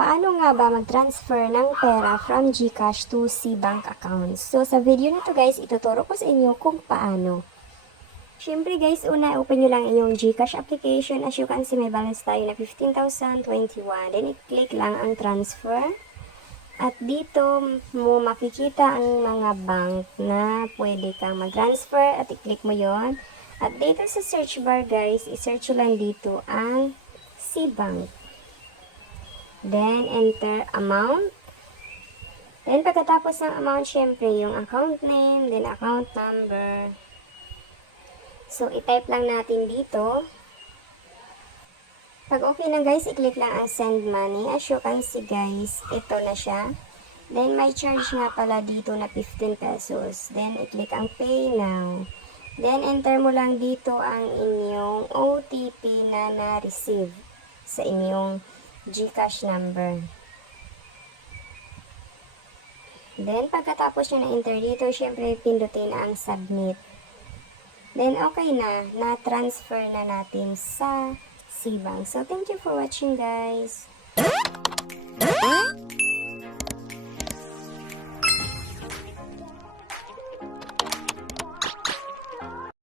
paano nga ba mag-transfer ng pera from GCash to C-Bank account? So, sa video na to guys, ituturo ko sa inyo kung paano. Siyempre guys, una, open nyo lang yung GCash application. As you can see, may balance tayo na 15,021. Then, i-click lang ang transfer. At dito mo makikita ang mga bank na pwede kang mag-transfer at i-click mo yon. At dito sa search bar guys, i-search lang dito ang C-Bank. Then, enter amount. Then, pagkatapos ng amount, syempre, yung account name, then account number. So, i-type lang natin dito. Pag okay na guys, i-click lang ang send money. As you can see guys, ito na siya. Then, may charge nga pala dito na 15 pesos. Then, i-click ang pay now. Then, enter mo lang dito ang inyong OTP na na-receive sa inyong GCash number. Then, pagkatapos nyo na-enter dito, syempre, pindutin ang submit. Then, okay na. Na-transfer na natin sa C-Bank. So, thank you for watching, guys.